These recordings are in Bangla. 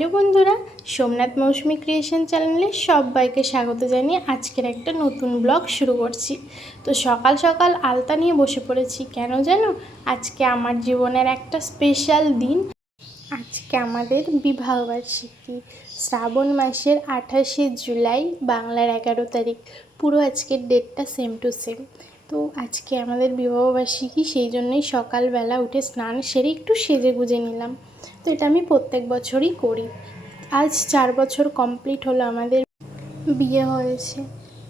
হ্যালো বন্ধুরা, সোমনাথ মৌসুমী ক্রিয়েশন চ্যানেলে সবাইকে স্বাগত জানিয়ে আজকের একটা নতুন ব্লগ শুরু করছি। তো সকাল সকাল আলতা নিয়ে বসে পড়েছি। কেন জানো? আজকে আমার জীবনের একটা স্পেশাল দিন। আজকে আমাদের বিবাহবার্ষিকী, শ্রাবণ মাসের 28শে জুলাই, বাংলার 11 তারিখ। পুরো আজকের ডেটটা সেম টু সেম। তো আজকে আমাদের বিবাহবার্ষিকী, সেই জন্যই সকালবেলা উঠে স্নান সেরে একটু সেজে গুজে নিলাম। তো এটা আমি প্রত্যেক বছরই করি। আজ 4 বছর কমপ্লিট হলো আমাদের বিয়ে হয়েছে।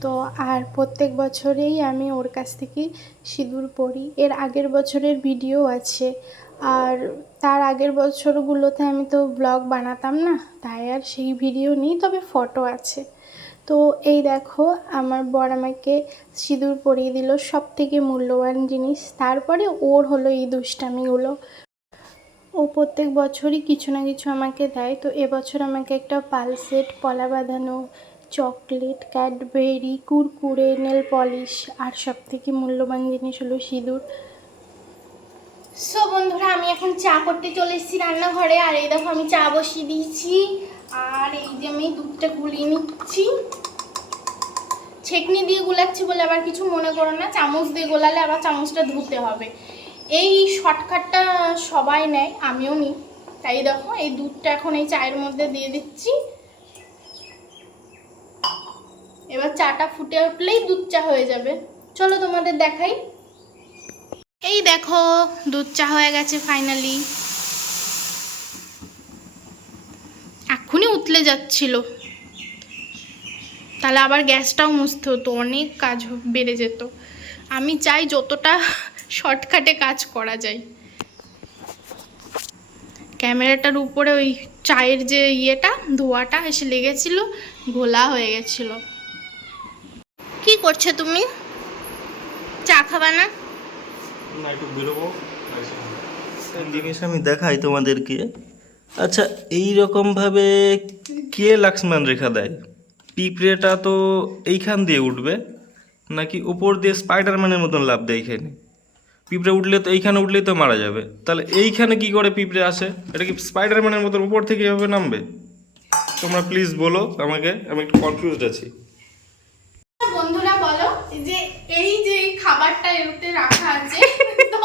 তো আর প্রত্যেক বছরেই আমি ওর কাছ থেকে সিঁদুর পরি। এর আগের বছরের ভিডিও আছে, আর তার আগের বছরগুলোতে আমি তো ব্লগ বানাতাম না, তাই আর সেই ভিডিও নেই, তবে ফটো আছে। তো এই দেখো, আমার বর আমাকে সিঁদুর পরিয়ে দিল, সব থেকে মূল্যবান জিনিস। তারপরে ওর হলো এই দুষ্টামিগুলো। ও প্রত্যেক বছরই কিছু না কিছু আমাকে দেয়। তো এবছর আমাকে একটা পালসেট, পলা বাঁধানো, chocolate, Cadbury, Kurkure, nail polish, আর সব থেকে মূল্যবান জিনিস হলো সিঁদুর। সো বন্ধুরা, আমি এখন চা করতে চলে এসেছি রান্নাঘরে। আর এই দেখো, আমি চা বসিয়ে দিয়েছি। আর এই যে আমি দুধটা গুলিয়ে নিচ্ছি। ছেঁকনি দিয়ে গুলাচ্ছি বলে আবার কিছু মনে করো না, চামচ দিয়ে গোলালে আবার চামচটা ধুতে হবে। এই শর্টকাটটা সবাই নেয়, আমিও নিই। তাই দেখো, এই দুধটা এখন এই চায়ের মধ্যে দিয়ে দিচ্ছি। এবার চাটা ফুটে উঠলেই দুধ চা হয়ে যাবে। চলো তোমাদের দেখাই। এই দেখো, দুধ চা হয়ে গেছে ফাইনালি। এক্ষুনি উতলে যাচ্ছিল, তাহলে আবার গ্যাসটাও মুছতে হতো, অনেক কাজ বেড়ে যেত। আমি চাই যতটা শর্টকাটে কাজ করা যায়। ক্যামেরাটার উপরে ওই চায়ের যে ধোঁয়াটা এসে লেগেছিল, ঘোলা হয়ে গেছিল। কি করছো তুমি? চা খাবা না? একটু বেরোবো, জিনিস আমি দেখাই তোমাদেরকে। আচ্ছা, এই রকম ভাবে কে লাক্সমান রেখা দেয়? পিঁপড়েটা তো এইখান দিয়ে উঠবে, নাকি উপর দিয়ে স্পাইডারম্যানের মতন লাফ দেয় এখানে? পিঁপড়ে উঠলে তো এইখানে উঠলেই তো মারা যাবে, তাহলে এইখানে কি করে পিঁপড়ে আসে? এটা কি স্পাইডারম্যানের মতন উপর থেকে এভাবে নামবে? তোমরা প্লিজ বলো আমাকে, আমি একটু কনফিউজড আছি। বন্ধুরা বলো, যে এই যে খাবারটা এতে রাখা আছে, তো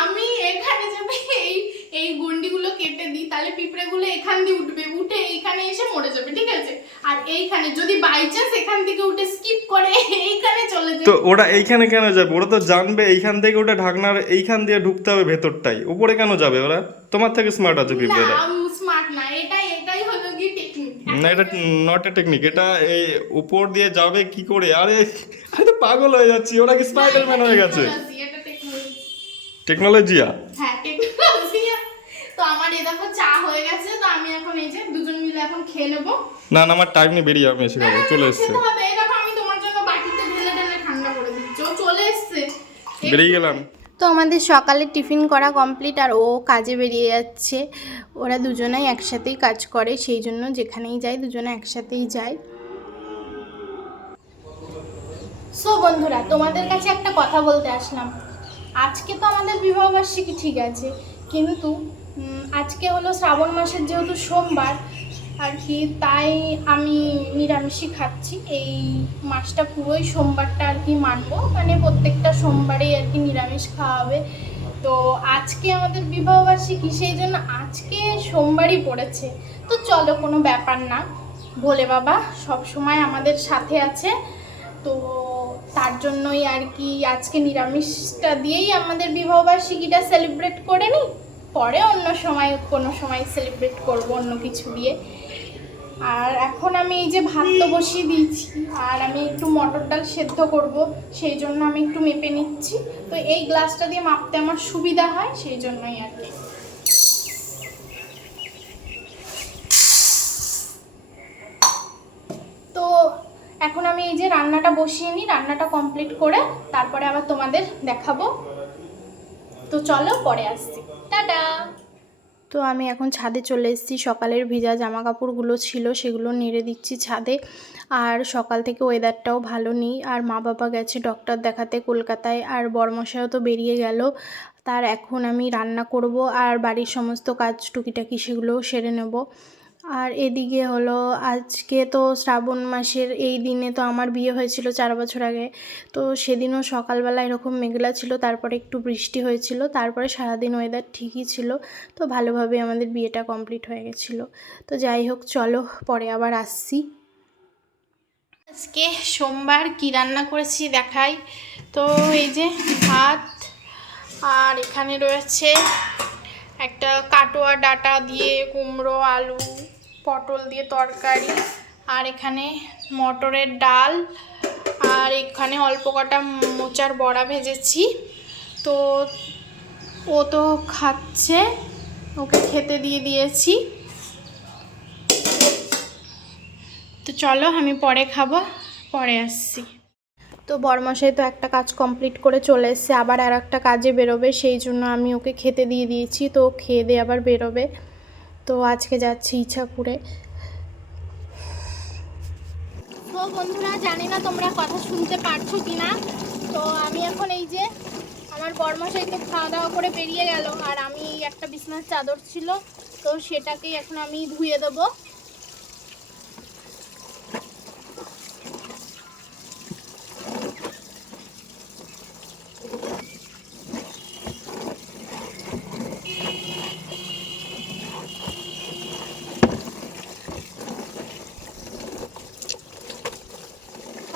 আমি এখানে যদি এই এই গন্ডিগুলো কেটে দিই, তাহলে পিঁপড়েগুলো এখান দিয়ে উঠবে, উঠে এইখানে এসে মরে যাবে, ঠিক আছে? আর এইখানে যদি বাই চান্স এখান থেকে উঠে স্কিপ করে এইখানে চলে যায়, তো ওরা এইখানে কেন যাবে? ওরা তো জানবে এইখান থেকে ওটা ঢাকনার এইখান দিয়ে ঢুকতে হবে ভেতরটাই, উপরে কেন যাবে ওরা? তোমার থেকে স্মার্ট আছে পিঁপড়েরা। না স্মার্ট না, এটাই হলো কি টেকনিক। না, এটা নট এ টেকনিক, এটা এই উপর দিয়ে যাবে কি করে? আরে আমি তো পাগল হয়ে যাচ্ছি, ওরা কি স্পাইডারম্যান হয়ে গেছে? এটা টেকনোলজি। টেকনোলজিয়া। হ্যাঁ, টেকনোলজি। তো আমার এই দেখো চা হয়ে গেছে, তো আমি এখন এই যে দুজন মিলে এখন খেয়ে নেবো। না না, আমার টাইম নেই, বেরিয়ে আমি এসে খাবো, চলে এসছে। খেতে হবে, এই দেখো আমি তোমার জন্য বাটিতে ঢেলে ঢেলে ঠান্ডা করে দিচ্ছি, ও চলে এসছে। বেরিয়ে গেলাম। তো আমাদের সকালে টিফিন করা কমপ্লিট, আর ও কাজে বেরিয়ে যাচ্ছে। ওরা দুজনেই একসাথেই কাজ করে, সেই জন্য যেখানেই যায় দুজনে একসাথেই যায়। সো বন্ধুরা, তোমাদের কাছে একটা কথা বলতে আসলাম। আজকে তো আমাদের বিবাহবার্ষিকী, ঠিক আছে, কিন্তু আজকে হলো শ্রাবণ মাসের যেহেতু সোমবার আর কি, তাই আমি নিরামিষই খাচ্ছি। এই মাসটা পুরোই সোমবারটা আর কি মানবো, মানে প্রত্যেকটা সোমবারেই আর কি নিরামিষ খাওয়া হবে। তো আজকে আমাদের বিবাহবার্ষিকী, সেই জন্য আজকে সোমবারই পড়েছে। তো চলো, কোনো ব্যাপার না, ভোলে বাবা সব সময় আমাদের সাথে আছে। তো তার জন্যই আর কি আজকে নিরামিষটা দিয়েই আমাদের বিবাহবার্ষিকীটা সেলিব্রেট করে নিই। পরে অন্য সময় কোনো সময় সেলিব্রেট করব অন্য কিছু দিয়ে। আর এখন আমি এই যে ভাত তো বসিয়ে দিয়েছি, আর আমি একটু মটর ডাল সেদ্ধ করব, সেই জন্য আমি একটু মেপে নিচ্ছি। তো এই গ্লাসটা দিয়ে মাপতে আমার সুবিধা হয়, সেই জন্যই আর কি। তো এখন আমি এই যে রান্নাটা বসিয়ে নিই, রান্নাটা কমপ্লিট করে তারপরে আবার তোমাদের দেখাবো। তো চলো, পরে আসছি, টাটা। তো আমি এখন ছাদে চলে এসেছি। সকালের ভেজা জামা কাপড়গুলো ছিল, সেগুলো নেড়ে দিচ্ছি ছাদে। আর সকাল থেকে ওয়েদারটাও ভালো নেই, আর মা বাবা গেছে ডক্টর দেখাতে কলকাতায়, আর বরমশাইও তো বেরিয়ে গেল। তার এখন আমি রান্না করব, আর বাড়ির সমস্ত কাজ টুকিটাকি সেগুলোও সেরে নেব। আর এদিকে হলো আজকে তো শ্রাবণ মাসের এই দিনে তো আমার বিয়ে হয়েছিল 4 বছর আগে। তো সেদিনও সকালবেলা এরকম মেঘলা ছিল, তারপরে একটু বৃষ্টি হয়েছিল, তারপরে সারাদিন ওয়েদার ঠিকই ছিল। তো ভালোভাবে আমাদের বিয়েটা কমপ্লিট হয়ে গেছিলো। তো যাই হোক, চলো পরে আবার আসছি। আজকে সোমবার কি রান্না করেছি দেখাই। তো এই যে ভাত, আর এখানে রয়েছে একটা কাটোয়া ডাঁটা দিয়ে কুমড়ো আলু পটল দিয়ে তরকারি, আর এখানে মটরের ডাল, আর এখানে অল্প কটা মোচার বড়া ভেজেছি। তো ও তো খাচ্ছে, ওকে খেতে দিয়ে দিয়েছি। তো চলো আমি পরে খাবো, পরে আসছি। তো বরমশাই তো একটা কাজ কমপ্লিট করে চলে এসেছে, আবার আর একটা কাজে বেরোবে, সেই জন্য আমি ওকে খেতে দিয়ে দিয়েছি। তো খেয়ে দিয়ে আবার বেরোবে। তো আজকে যাচ্ছি ইচ্ছাপুরে। তো বন্ধুরা, জানি না তোমরা কথা শুনতে পারছো কি না। তো আমি এখন এই যে আমার বরমশাই তো খাওয়া দাওয়া করে বেরিয়ে গেল, আর আমি একটা বিছানার চাদর ছিল, তো সেটাকেই এখন আমি ধুয়ে দেবো।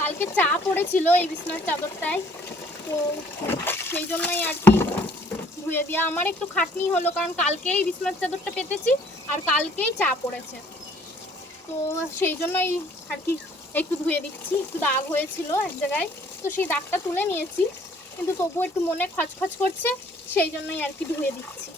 কালকে চা পড়েছিল এই বিছানার চাদরটায়, তো সেই জন্যই আর কি ধুয়ে দেওয়া। আমার একটু খাটনি হলো, কারণ কালকেই বিছানার চাদরটা পেতেছি আর কালকেই চা পড়েছে, তো সেই জন্যই আর কি একটু ধুয়ে দিচ্ছি। একটু দাগ হয়েছিল এক জায়গায়, তো সেই দাগটা তুলে নিয়েছি, কিন্তু তবুও একটু মনে খচখচ করছে, সেই জন্যই আর কি ধুয়ে দিচ্ছি।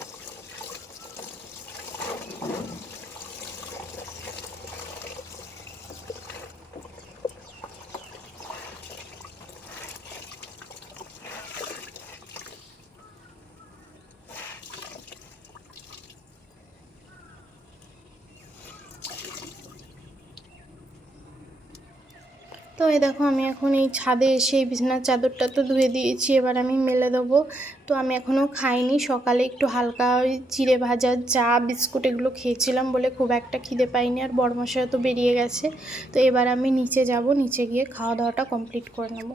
তো এই দেখো, আমি এখন এই ছাদে এসে এই বিছানার চাদরটা তো ধুয়ে দিয়েছি, এবার আমি মেলে দেবো। তো আমি এখনও খাইনি, সকালে একটু হালকা ওই চিড়ে ভাজা চা বিস্কুট এগুলো খেয়েছিলাম বলে খুব একটা খিদে পাইনি, আর বরমশাই তো বেরিয়ে গেছে। তো এবার আমি নিচে যাব, নিচে গিয়ে খাওয়া দাওয়াটা কমপ্লিট করে নেব।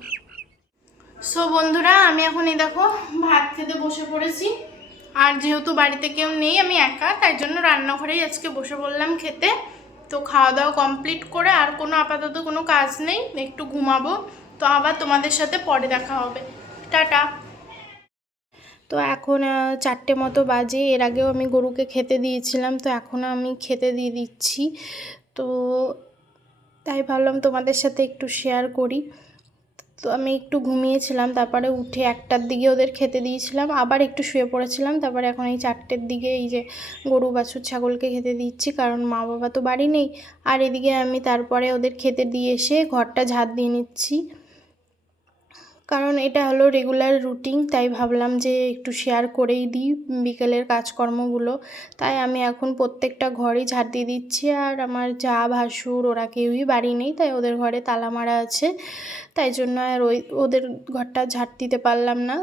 সো বন্ধুরা, আমি এখন এই দেখো ভাত খেতে বসে পড়েছি। আর যেহেতু বাড়িতে কেউ নেই, আমি একা, তাই জন্য রান্নাঘরেই আজকে বসে পড়লাম খেতে। তো খাওয়া দাওয়া কমপ্লিট করে আর কোনো আপাতত কোনো কাজ নেই, একটু ঘুমাবো। তো আবার তোমাদের সাথে পরে দেখা হবে, টাটা। তো এখন 4টে মতো বাজে, এর আগেও আমি গরুকে খেতে দিয়েছিলাম, তো এখনও আমি খেতে দিয়ে দিচ্ছি। তো তাই ভাবলাম তোমাদের সাথে একটু শেয়ার করি। তো আমি একটু ঘুমিয়েছিলাম, তারপরে উঠে 1টার দিকে ওদের খেতে দিয়েছিলাম, আবার একটু শুয়ে পড়েছিলাম, তারপরে এখন এই 4টের দিকে এই যে গরু বাছুর ছাগলকে খেতে দিচ্ছি, কারণ মা বাবা তো বাড়ি নেই। আর এদিকে আমি তারপরে ওদের খেতে দিয়ে এসে ঘরটা ঝাড় দিয়ে নিচ্ছি, কারণ এটা হলো রেগুলার রুটিন, তাই ভাবলাম যে একটু শেয়ার করেই দিই বিকেলের কাজকর্মগুলো। তাই আমি এখন প্রত্যেকটা ঘরই ঝাড় দিয়ে দিচ্ছি। আর আমার যা ভাসুর ওরা কেউই বাড়ি নেই, তাই ওদের ঘরে তালা মারা আছে, তাই জন্য আর ওদের ঘরটা ঝাড় দিতে পারলাম না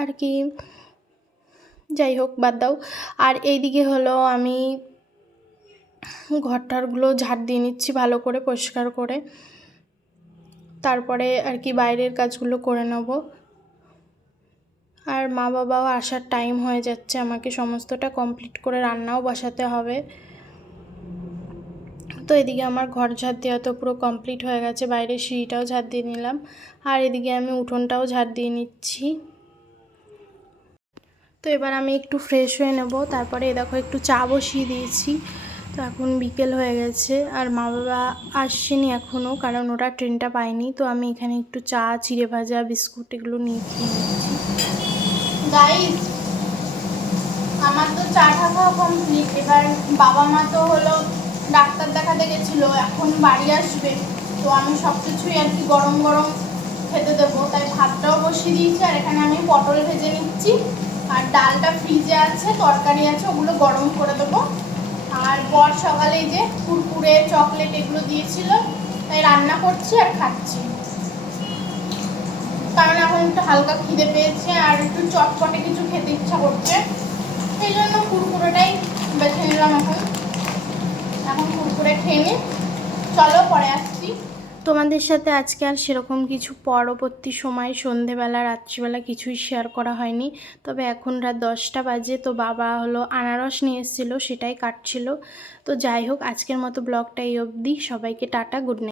আর কি। যাই হোক, বাদ দাও। আর এইদিকে হলো আমি ঘরটারগুলো ঝাড় দিয়ে নিচ্ছি ভালো করে পরিষ্কার করে, তারপরে আর কি বাইরের কাজগুলো করে নেব। আর মা বাবাও আসার টাইম হয়ে যাচ্ছে, আমাকে সমস্তটা কমপ্লিট করে রান্নাও বসাতে হবে। তো এদিকে আমার ঘর ঝাড় দেওয়া তো পুরো কমপ্লিট হয়ে গেছে, বাইরের সিঁড়িটাও ঝাড় দিয়ে নিলাম, আর এদিকে আমি উঠোনটাও ঝাড় দিয়ে নিচ্ছি। তো এবার আমি একটু ফ্রেশ হয়ে নেব, তারপরে দেখো একটু চা বসিয়ে দিয়েছি। তো এখন বিকেল হয়ে গেছে, আর মা বাবা আসছেনি এখনও, কারণ ওরা ট্রেনটা পায়নি। তো আমি এখানে একটু চা, চিড়ে ভাজা, বিস্কুট এগুলো নিয়ে খেয়ে নিচ্ছি। গাইস, আমার তো চা খাওয়া কমপ্লিট। এবার বাবা মা তো হলো ডাক্তার দেখাতে গেছিলো, এখন বাড়ি আসবে, তো আমি সব কিছুই আর কি গরম গরম খেতে দেবো, তাই ভাতটাও বসিয়ে দিয়েছি। আর এখানে আমি পটল ভেজে নিচ্ছি, আর ডালটা ফ্রিজে আছে, তরকারি আছে, ওগুলো গরম করে দেবো। আর বর সকালে এই যে কুরকুরে চকলেট এগুলো দিয়েছিল, তাই রান্না করছি আর খাচ্ছি, কারণ এখন একটু হালকা খিদে পেয়েছে আর একটু চটপটে কিছু খেতে ইচ্ছা করছে, সেই জন্য কুরকুরেটাই বেছে নিলাম। এখন এখন কুরকুরে খেয়ে নে, চলো পরে আসছি। তোমাদের সাথে আজকে আর সেরকম কিছু পরবর্তী সময় সন্ধেবেলা রাত্রিবেলা কিছুই শেয়ার করা হয়নি। তবে এখন রাত 10টা বাজে, তো বাবা হলো আনারস নিয়ে এসেছিলো, সেটাই কাটছিল। তো যাই হোক, আজকের মতো ব্লগটা এই অবধি। সবাইকে টাটা, গুড নাইট।